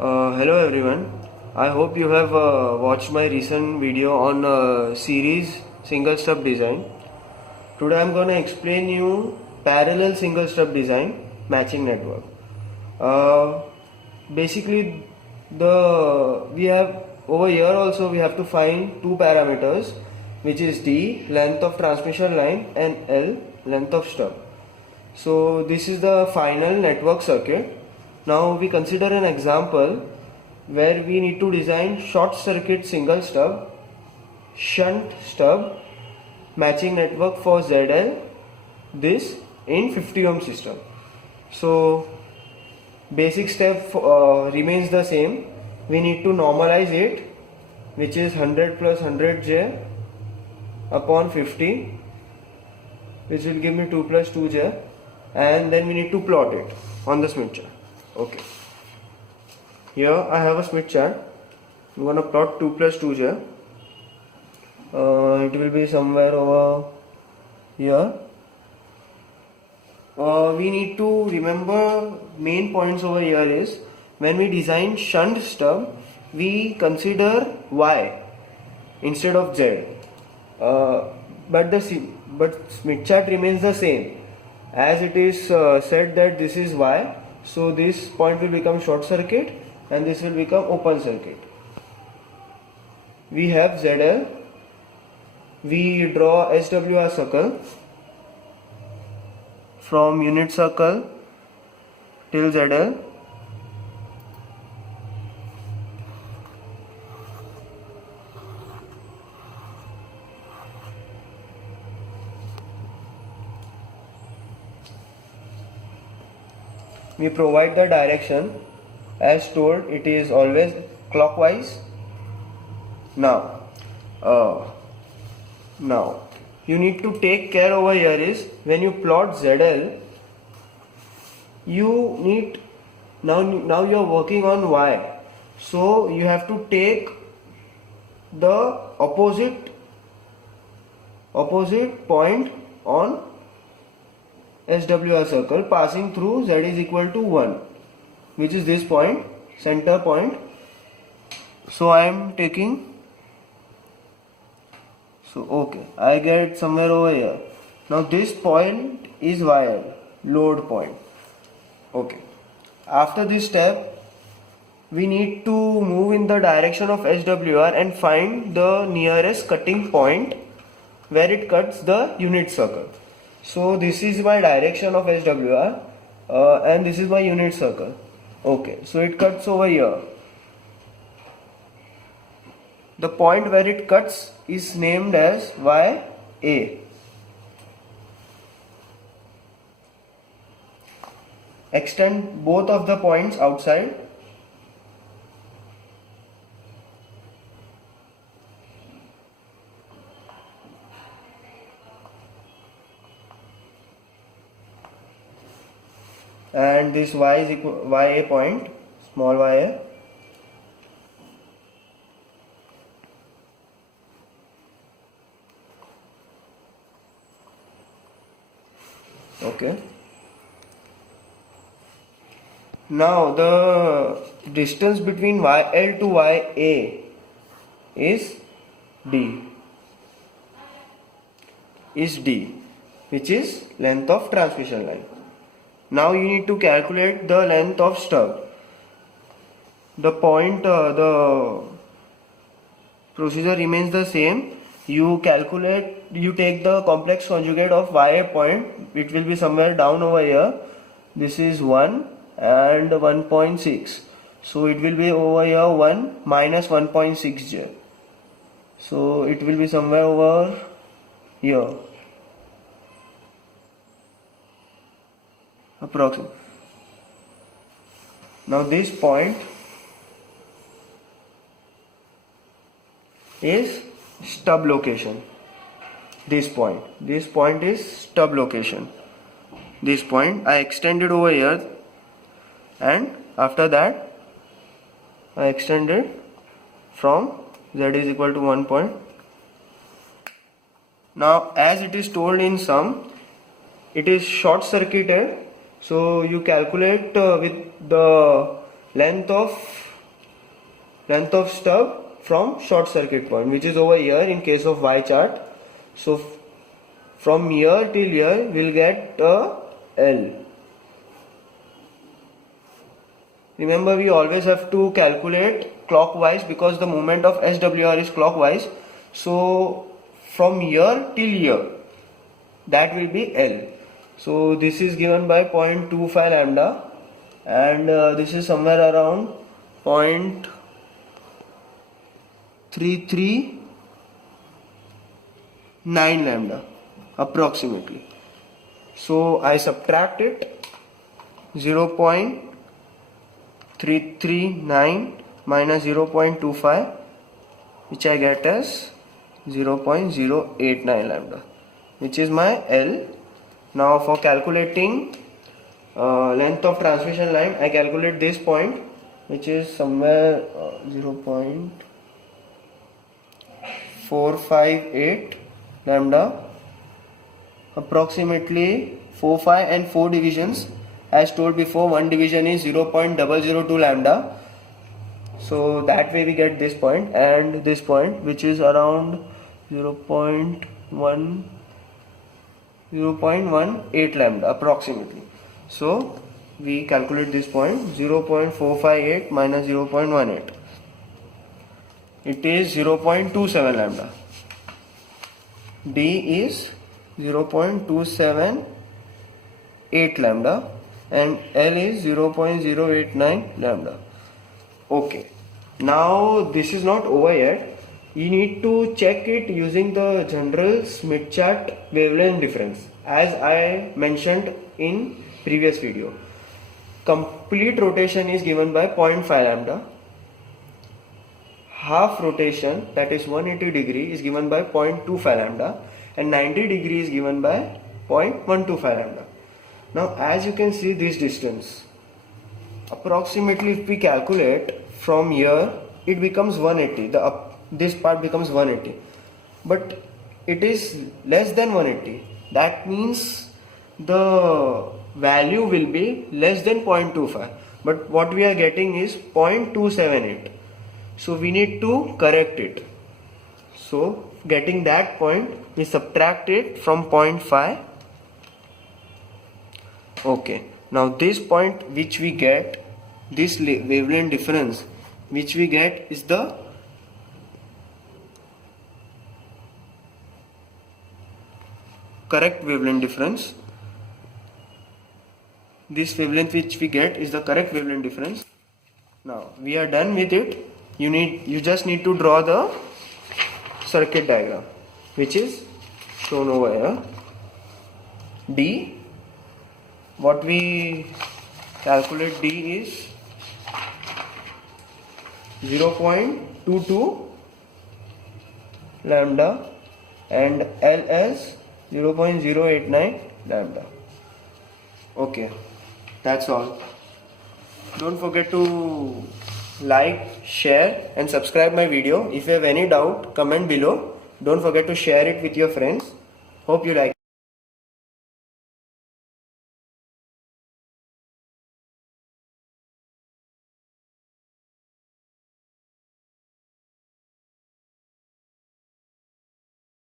Hello everyone. I hope you have watched my recent video on series single stub design. Today I'm going to explain you parallel single stub design matching network. Uh, Basically, the we have over here also we have to find two parameters, which is D, length of transmission line, and L, length of stub. So this is the final network circuit. Now we consider an example where we need to design short circuit single stub, shunt stub, matching network for ZL, this in 50 ohm system. So basic step remains the same. We need to normalize it, which is 100 plus 100J upon 50, which will give me 2 plus 2J, and then we need to plot it on the Smith chart. Okay, here I have a Smith chart. I'm gonna plot 2 plus 2J. It will be somewhere over here. We need to remember main points over here is when we design shunt stub, we consider Y instead of Z. But Smith chart remains the same, as it is said that this is Y. So this point will become short circuit and this will become open circuit. We have ZL. We draw SWR circle from unit circle till ZL. We provide the direction as told, it is always clockwise. Now you need to take care over here is when you plot ZL, you need now you are working on Y, so you have to take the opposite point on SWR circle passing through Z is equal to 1, which is this point, center point. So I am taking, so okay, I get somewhere over here. Now this point is YL, load point. Okay, after this step we need to move in the direction of SWR and find the nearest cutting point where it cuts the unit circle. So this is my direction of SWR and this is my unit circle. Okay, so it cuts over here. The point where it cuts is named as YA. Extend both of the points outside. And this Y is equal YA point, small YA. Okay. Now the distance between YL to YA is D, which is length of transmission line. Now you need to calculate the length of stub. The procedure remains the same. You take the complex conjugate of YA point. It will be somewhere down over here. This is 1 and 1.6. So it will be over here 1 minus 1.6J. So it will be somewhere over here. Approximate. Now this point is stub location. This point is stub location. This point I extended over here, and after that I extended from Z is equal to 1 point. Now as it is told in sum, it is short circuited. So you calculate with the length of length of stub from short circuit point, which is over here in case of Y chart. So from here till here we'll get a L. Remember, we always have to calculate clockwise because the movement of SWR is clockwise. So from here till here, that will be L. So this is given by 0.25 lambda, and this is somewhere around 0.339 lambda approximately. So I subtract it, 0.339 minus 0.25, which I get as 0.089 lambda, which is my L. Now for calculating length of transmission line, I calculate this point, which is somewhere 0.458 lambda, approximately 4, 5 and 4 divisions. As told before, one division is 0.002 lambda. So that way we get this point and this point, which is around 0.18 lambda approximately. So we calculate this point, 0.458 minus 0.18. It is 0.27 lambda. D is 0.278 lambda and L is 0.089 lambda. Okay, now this is not over yet. You need to check it using the general Smith chart wavelength difference, as I mentioned in previous video. Complete rotation is given by 0.5 lambda. Half rotation, that is 180 degree, is given by 0.25 lambda, and 90 degree is given by 0.125 lambda. Now as you can see, this distance, approximately if we calculate from here, it becomes 180. This part becomes 180, but it is less than 180. That means the value will be less than 0.25, but what we are getting is 0.278. So we need to correct it. So getting that point, we subtract it from 0.5. Okay, now this point which we get, this wavelength difference which we get, is the correct wavelength difference. This wavelength which we get is the correct wavelength difference. Now we are done with it. You just need to draw the circuit diagram, which is shown over here. D, what we calculate, D is 0.22 lambda and L as 0.089 lambda. Okay, that's all. Don't forget to like, share and subscribe my video. If you have any doubt, comment below. Don't forget to share it with your friends. Hope you like it.